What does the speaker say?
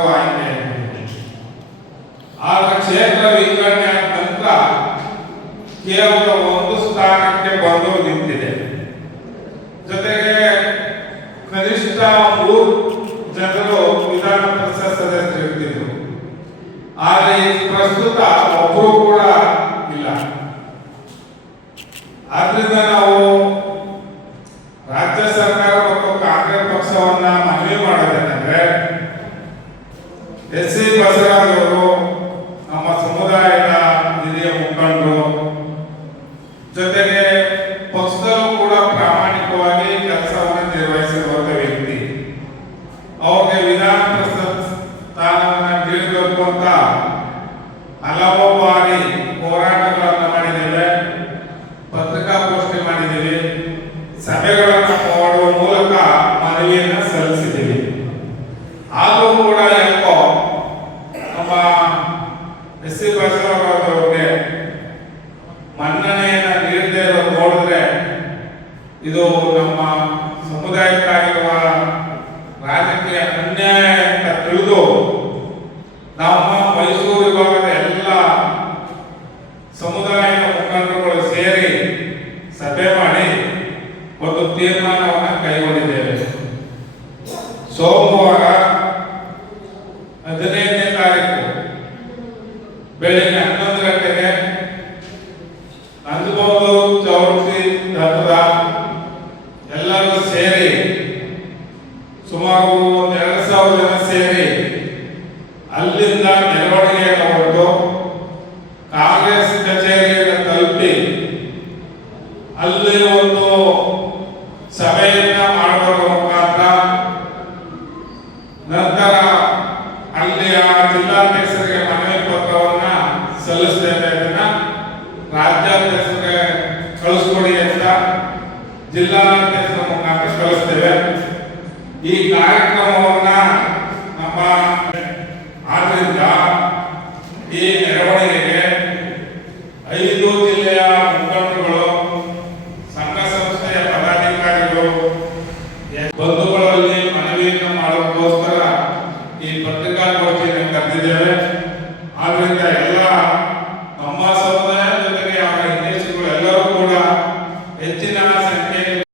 ಶಾಸಕರು ಆಯ್ಕೆ. ಆದ್ರೆ ಕ್ಷೇತ್ರ ವಿಂಗಡಣೆ ಆದ ನಂತರ ಕೇವಲ ಒಂದು ಸ್ಥಾನಕ್ಕೆ ಬಂದು ನಿಂತಿದೆ. ಜೊತೆಗೆ ಕನಿಷ್ಠ 3 ಜನರು ವಿಧಾನ ಪರಿಷತ್ ಸದಸ್ಯರಿದ್ದರು. ಆದರೆ ಪ್ರಸ್ತುತ ಒಬ್ಬರು ಕೂಡ ಇಲ್ಲ. ಆದ್ರಿಂದ ನಾವು ರಾಜ್ಯ ಸರ್ಕಾರ ಮತ್ತು ಕಾಂಗ್ರೆಸ್ ಪಕ್ಷವನ್ನ ಮನವಿ ಮಾಡೋದೇನೆಂದ್ರೆ, ಎಸ್ ಸಿ ಬಸವರಾಜ್ ಅವರು ನಮ್ಮ ಸಮುದಾಯದ ಹಿರಿಯ ಮುಖಂಡರು, ಜೊತೆಗೆ ಪಕ್ಷದಲ್ಲೂ ಕೂಡ ಪ್ರಾಮಾಣಿಕವಾಗಿ ಕೆಲಸವನ್ನು ನಿರ್ವಹಿಸಿರುವಂತ ವ್ಯಕ್ತಿ. ಅವ್ರಿಗೆ ವಿಧಾನ ಪರಿಷತ್ ಸ್ಥಾನವನ್ನು ನೀಡಬೇಕು ಅಂತ ಹಲವು ಬಾರಿ ಹೋರಾಟಗಳನ್ನು ಮಾಡಿದ್ದೇವೆ, ಪತ್ರಿಕಾಗೋಷ್ಠಿ ಮಾಡಿದ್ದೀವಿ, ಸಭೆಗಳನ್ನು ಮಾಡುವ ಮೂಲಕ ಮನವಿಯನ್ನು ಸಲ್ಲಿಸಿದ್ದೀವಿ. ಆದರೂ ಕೂಡ ಯಾಕೋ ನಮ್ಮ ಎಸ್ ಸಿ ಬಸವರಾಜ್ ಮನ್ನಣೆಯನ್ನು ನೀಡದೇ ಇರೋದು ನೋಡಿದ್ರೆ ಇದು ನಮ್ಮ ಸಮುದಾಯಕ್ಕಾಗಿರುವ ರಾಜಕೀಯ ಅನ್ಯಾಯ ಅಂತ ತಿಳಿದು ನಮ್ಮ ಮೈಸೂರು ವಿಭಾಗದ ಎಲ್ಲ ಸಮುದಾಯದ ಮುಖಂಡರುಗಳು ಸೇರಿ ಸಭೆ ಮಾಡಿ ಒಂದು ತೀರ್ಮಾನವನ್ನು ಕೈಗೊಂಡಿದ್ದೇವೆ. ಸೋಮವಾರ 15ನೇ ತಾರೀಕು ಬೆಳಿಗ್ಗೆ 11 ಗಂಟೆಗೆ ನಂಜನಗೂಡು ಚೌಟ್ರಿ ಹತ್ತಿರ ಎಲ್ಲರೂ ಸೇರಿ ಸುಮಾರು 2,000 ಜನ ಸೇರಿ ಅಲ್ಲಿಂದ ಮೆರವಣಿಗೆಯನ್ನು ಹೊರಟು ಕಾಂಗ್ರೆಸ್ ಕಚೇರಿಯನ್ನು ತಲುಪಿ ಅಲ್ಲಿ ಒಂದು ಸಭೆಯನ್ನ ಮಾಡುವ ಮುಖಾಂತರ ನಂತರ ಅಲ್ಲಿ ಆ ಜಿಲ್ಲಾಧ್ಯಕ್ಷರಿಗೆ ಮನವಿ ಪತ್ರವನ್ನ ಸಲ್ಲಿಸ್ತೇವೆ. ಅದನ್ನ ರಾಜ್ಯಾಧ್ಯಕ್ಷರಿಗೆ ಕಳಿಸ್ಕೊಡಿ ಅಂತ ಜಿಲ್ಲಾಧ್ಯಕ್ಷರ ಮುಖಾಂತರ ಕಳಿಸ್ತೇವೆ. ಈ ಕಾರ್ಯಕ್ರಮವನ್ನ ನಮ್ಮ ಆದ್ರಿಂದ ಈ ಮೆರವಣಿಗೆಗೆ 5 ಜಿಲ್ಲೆಯ ಮುಖಂಡರುಗಳು, ಸಂಘ ಸಂಸ್ಥೆಯ ಪದಾಧಿಕಾರಿಗಳು, ಬಂಧುಗಳಲ್ಲಿ ಮನವಿಯನ್ನು ಮಾಡೋಕ್ಕೋಸ್ಕರ ಈ ಪತ್ರಿಕಾಗೋಷ್ಠಿಯನ್ನು ಕರೆದಿದ್ದೇವೆ.